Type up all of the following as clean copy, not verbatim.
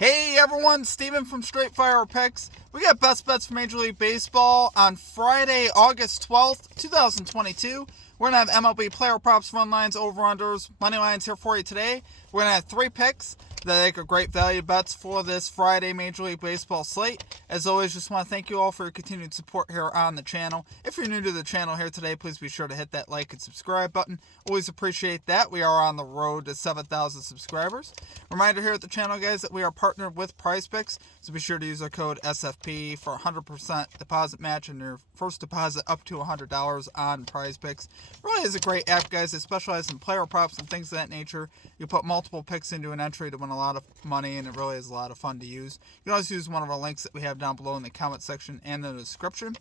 Hey everyone, Steven from Straight Fire Picks. We got best bets for Major League Baseball on Friday, August 12th, 2022. We're going to have MLB player props, run lines, over-unders, money lines here for you today. We're going to have 3 picks that make a great value bets for this Friday Major League Baseball slate. As always, just want to thank you all for your continued support here on the channel. If you're new to the channel here today, please be sure to hit that like and subscribe button. Always appreciate that. We are on the road to 7,000 subscribers. Reminder here at the channel, guys, that we are partnered with PrizePicks, so be sure to use our code SFP for 100% deposit match and your first deposit up to $100 on PrizePicks. Really is a great app, guys. They specialize in player props and things of that nature. You put multiple picks into an entry to win a lot of money, and it really is a lot of fun to use. You can also use one of our links that we have down below in the comment section and in the description.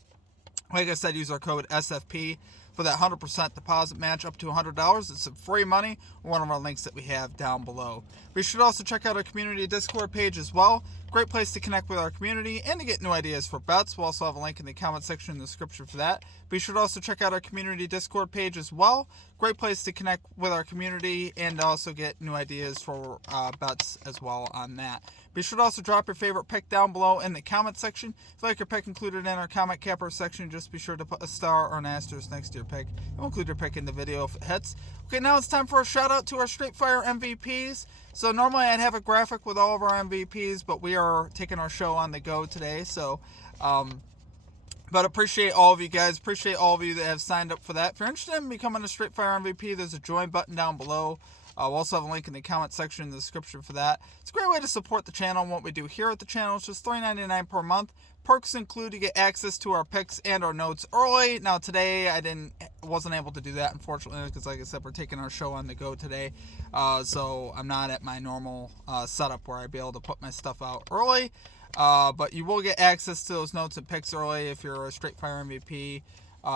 Like I said, use our code SFP for that 100% deposit match up to $100. It's some free money, one of our links that we have down below. We should also check out our community Discord page as well. Great place to connect with our community and to get new ideas for bets. We'll also have a link in the comment section in the description for that. Be sure to also check out our community Discord page as well. Great place to connect with our community and also get new ideas for bets as well on that. Be sure to also drop your favorite pick down below in the comment section. If you like your pick included in our comment capper section, just be sure to put a star or an asterisk next to your pick. We'll include your pick in the video if it hits. Okay, now it's time for a shout out to our Straight Fire MVPs. So normally I'd have a graphic with all of our MVPs, but we are taking our show on the go today. So, but appreciate all of you guys. Appreciate all of you that have signed up for that. If you're interested in becoming a Straight Fire MVP, there's a join button down below. We'll also have a link in the comment section in the description for that. It's a great way to support the channel and what we do here at the channel. It's just $3.99 per month. Perks include you get access to our picks and our notes early. Now today I wasn't able to do that, unfortunately, because like I said, we're taking our show on the go today. So I'm not at my normal setup where I'd be able to put my stuff out early. But you will get access to those notes and picks early if you're a Straight Fire MVP.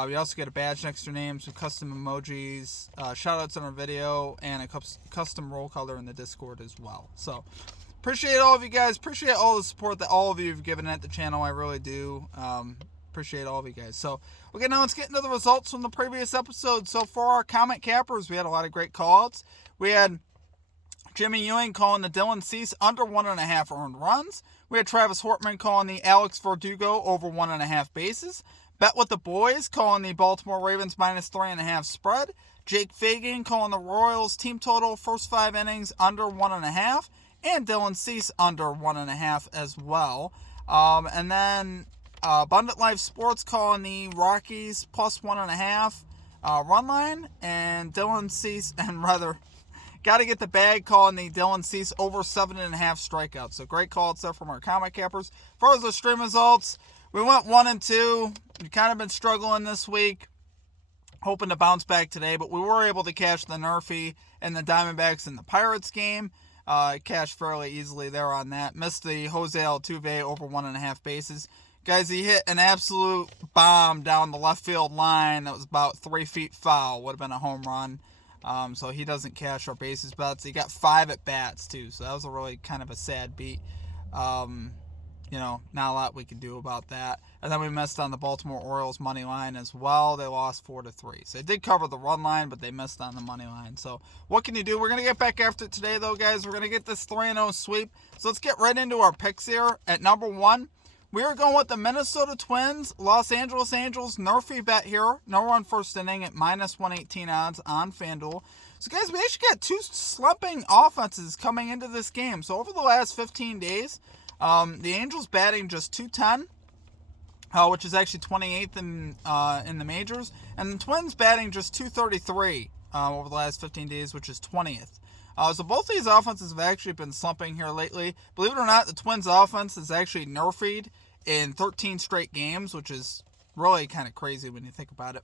You also get a badge next to your name, some custom emojis, shout-outs on our video, and a custom roll color in the Discord as well. So, appreciate all of you guys. Appreciate all the support that all of you have given at the channel. I really do. Appreciate all of you guys. So, okay, now let's get into the results from the previous episode. So, for our comment cappers, we had a lot of great call-outs. We had Jimmy Ewing calling the Dylan Cease under 1.5 earned runs. We had Travis Hortman calling the Alex Verdugo over 1.5 bases. Bet with the Boys calling the Baltimore Ravens minus 3.5 spread. Jake Fagan calling the Royals team total first 5 innings under 1.5. And Dylan Cease under 1.5 as well. And then Abundant Life Sports calling the Rockies plus 1.5 run line. And Dylan Cease, got to get the bag calling the Dylan Cease over 7.5 strikeouts. So great calls there from our comment cappers. As far as the stream results, we went 1-2. We've kind of been struggling this week, hoping to bounce back today, but we were able to cash the NRFI and the Diamondbacks in the Pirates game. Cashed fairly easily there on that. Missed the Jose Altuve over 1.5 bases. Guys, he hit an absolute bomb down the left field line that was about 3 feet foul. Would have been a home run. So he doesn't cash our bases bets. He got 5 at bats too, so that was a really kind of a sad beat. Not a lot we can do about that. And then we missed on the Baltimore Orioles money line as well. They lost 4-3. So they did cover the run line, but they missed on the money line. So what can you do? We're going to get back after it today, though, guys. We're going to get this 3-0 sweep. So let's get right into our picks here. At number 1, we are going with the Minnesota Twins, Los Angeles Angels, NRFI bet here. No run first inning at minus 118 odds on FanDuel. So, guys, we actually got 2 slumping offenses coming into this game. So over the last 15 days, the Angels batting just .210, which is actually 28th in the majors, and the Twins batting just .233 over the last 15 days, which is 20th. So both these offenses have actually been slumping here lately. Believe it or not, the Twins' offense is actually NRFI'd in 13 straight games, which is really kind of crazy when you think about it.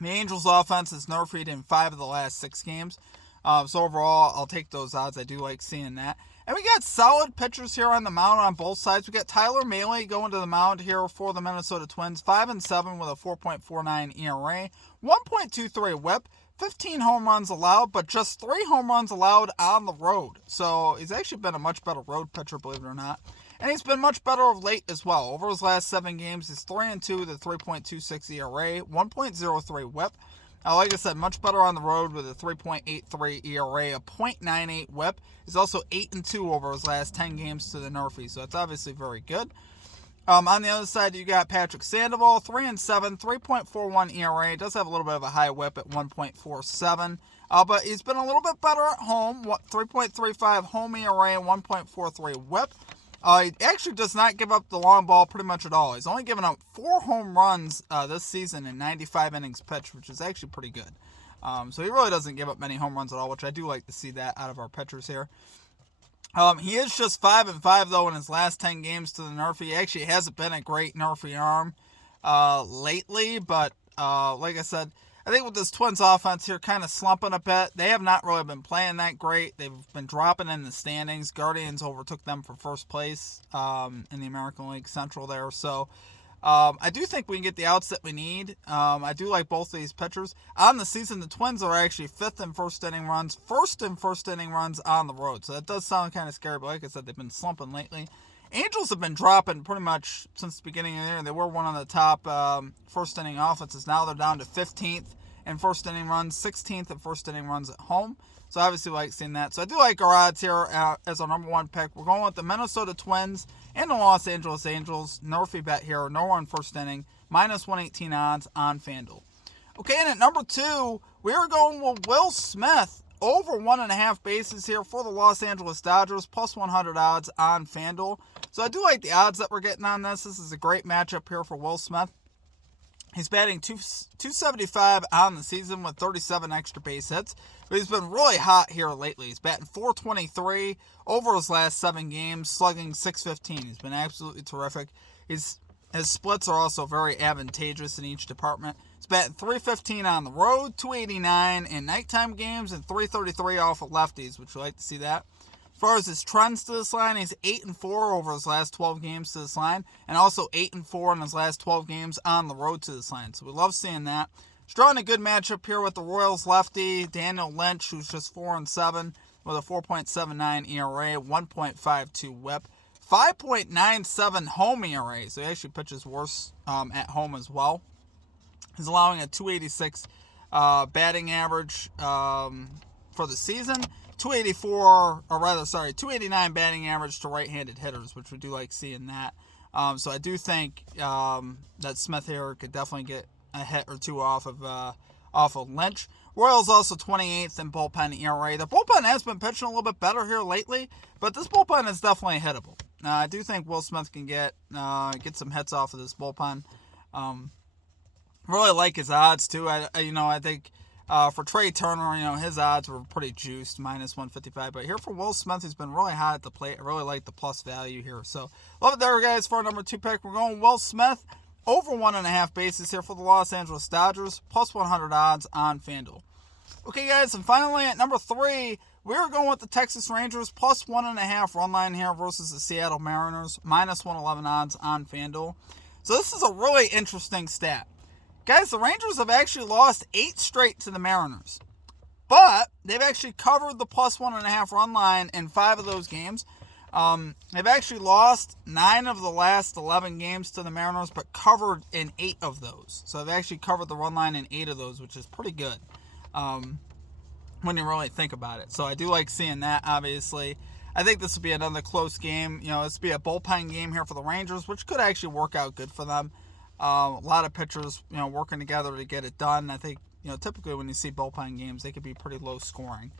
The Angels' offense is NRFI'd in 5 of the last 6 games. So overall, I'll take those odds. I do like seeing that. And we got solid pitchers here on the mound on both sides. We got Tyler Mahle going to the mound here for the Minnesota Twins. 5-7 with a 4.49 ERA, 1.23 WHIP, 15 home runs allowed, but just 3 home runs allowed on the road. So he's actually been a much better road pitcher, believe it or not. And he's been much better of late as well. Over his last 7 games, he's 3-2 with a 3.26 ERA, 1.03 WHIP. Like I said, much better on the road with a 3.83 ERA, a .98 WHIP. He's also 8-2 over his last 10 games to the NRFI, so it's obviously very good. On the other side, you got Patrick Sandoval, 3-7, 3.41 ERA. Does have a little bit of a high WHIP at 1.47, but he's been a little bit better at home. 3.35 home ERA, 1.43 WHIP. He actually does not give up the long ball pretty much at all. He's only given up 4 home runs this season in 95 innings pitched, which is actually pretty good. So he really doesn't give up many home runs at all, which I do like to see that out of our pitchers here. He is just 5-5 though in his last 10 games to the NRFI. He actually hasn't been a great NRFI arm lately, but like I said, I think with this Twins offense here kind of slumping a bit, they have not really been playing that great. They've been dropping in the standings. Guardians overtook them for first place in the American League Central there. So I do think we can get the outs that we need. I do like both of these pitchers. On the season, the Twins are actually 5th in first inning runs, 1st in first inning runs on the road. So that does sound kind of scary, but like I said, they've been slumping lately. Angels have been dropping pretty much since the beginning of the year. They were one of the top first inning offenses. Now they're down to 15th in first inning runs, 16th in first inning runs at home. So obviously like seeing that. So I do like our odds here as our number 1 pick. We're going with the Minnesota Twins and the Los Angeles Angels. NRFI bet here, no one first inning, minus 118 odds on FanDuel. Okay, and at number 2, we are going with Will Smith. Over 1.5 bases here for the Los Angeles Dodgers, plus 100 odds on FanDuel. So I do like the odds that we're getting on this. This is a great matchup here for Will Smith. He's batting 275 on the season with 37 extra base hits. But he's been really hot here lately. He's batting 423 over his last 7 games, slugging 615. He's been absolutely terrific. His splits are also very advantageous in each department. He's batting 315 on the road, 289 in nighttime games, and 333 off of lefties, which we like to see that. As far as his trends to this line, he's 8-4 over his last 12 games to this line, and also 8-4 in his last 12 games on the road to this line. So we love seeing that. He's drawing a good matchup here with the Royals lefty, Daniel Lynch, who's just 4-7 with a 4.79 ERA, 1.52 WHIP, 5.97 home ERA. So he actually pitches worse at home as well. He's allowing a 286 batting average for the season. 289 batting average to right-handed hitters, which we do like seeing that. So I do think that Smith here could definitely get a hit or two off of Lynch. Royals also 28th in bullpen ERA. The bullpen has been pitching a little bit better here lately, but this bullpen is definitely hittable. I do think Will Smith can get some hits off of this bullpen. Really like his odds too. I think for Trey Turner, his odds were pretty juiced, minus 155. But here for Will Smith, he's been really hot at the plate. I really like the plus value here. So love it there, guys, for our number 2 pick. We're going Will Smith over 1.5 bases here for the Los Angeles Dodgers, plus 100 odds on FanDuel. Okay, guys, and finally at number 3, we're going with the Texas Rangers, plus 1.5 run line here versus the Seattle Mariners, minus 111 odds on FanDuel. So this is a really interesting stat. Guys, the Rangers have actually lost 8 straight to the Mariners. But they've actually covered the plus 1.5 run line in 5 of those games. They've actually lost 9 of the last 11 games to the Mariners, but covered in 8 of those. So they've actually covered the run line in 8 of those, which is pretty good when you really think about it. So I do like seeing that, obviously. I think this will be another close game. This will be a bullpen game here for the Rangers, which could actually work out good for them. A lot of pitchers, working together to get it done. I think, typically when you see bullpen games, they could be pretty low scoring.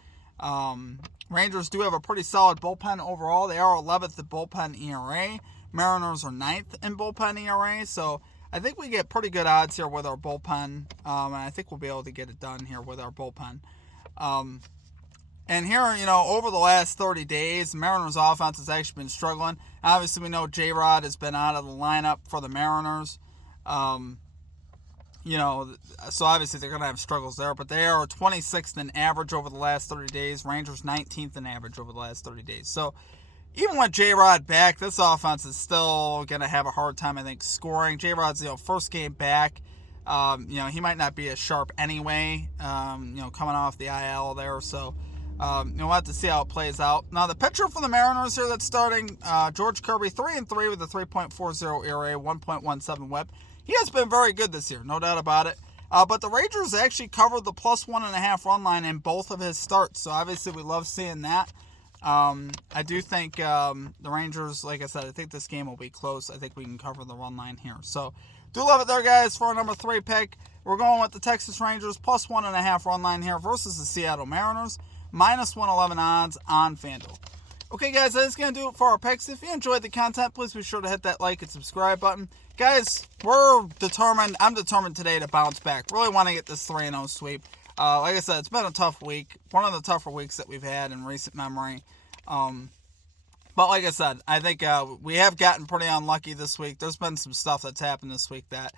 Rangers do have a pretty solid bullpen overall. They are 11th in bullpen ERA. Mariners are 9th in bullpen ERA. So I think we get pretty good odds here with our bullpen. And I think we'll be able to get it done here with our bullpen. And here, over the last 30 days, the Mariners offense has actually been struggling. Obviously, we know J-Rod has been out of the lineup for the Mariners. So obviously they're going to have struggles there, but they are 26th in average over the last 30 days. Rangers 19th in average over the last 30 days. So even with J-Rod back, this offense is still going to have a hard time, I think, scoring. J-Rod's, first game back. He might not be as sharp anyway, coming off the IL there. So, we'll have to see how it plays out. Now, the pitcher for the Mariners here that's starting, George Kirby, 3-3 with a 3.40 ERA, 1.17 WHIP. He has been very good this year, no doubt about it. But the Rangers actually covered the plus 1.5 run line in both of his starts. So obviously we love seeing that. I do think the Rangers, like I said, I think this game will be close. I think we can cover the run line here. So do love it there, guys, for our number 3 pick. We're going with the Texas Rangers plus 1.5 run line here versus the Seattle Mariners. Minus 111 odds on FanDuel. Okay, guys, that is going to do it for our picks. If you enjoyed the content, please be sure to hit that like and subscribe button. Guys, we're determined. I'm determined today to bounce back. Really want to get this 3-0 sweep. Like I said, it's been a tough week. One of the tougher weeks that we've had in recent memory. But like I said, I think we have gotten pretty unlucky this week. There's been some stuff that's happened this week that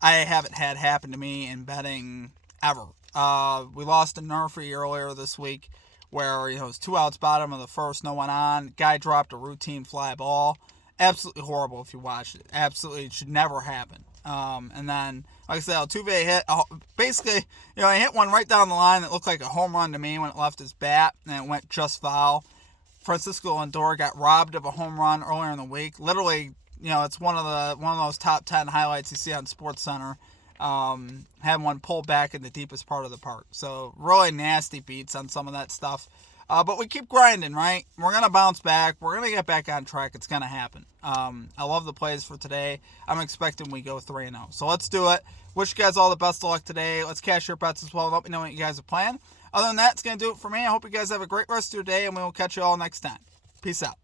I haven't had happen to me in betting ever. We lost to NRFI earlier this week where it was 2 outs bottom of the first, no one on. Guy dropped a routine fly ball. Absolutely horrible if you watched it. Absolutely, it should never happen. And then, like I said, Altuve hit, basically, he hit one right down the line that looked like a home run to me when it left his bat, and it went just foul. Francisco Lindor got robbed of a home run earlier in the week. Literally, it's one of those top 10 highlights you see on SportsCenter. Had one pulled back in the deepest part of the park. So really nasty beats on some of that stuff. But we keep grinding, right? We're going to bounce back. We're going to get back on track. It's going to happen. I love the plays for today. I'm expecting we go 3-0. So let's do it. Wish you guys all the best of luck today. Let's cash your bets as well. Let me know what you guys are playing. Other than that, it's going to do it for me. I hope you guys have a great rest of your day, and we will catch you all next time. Peace out.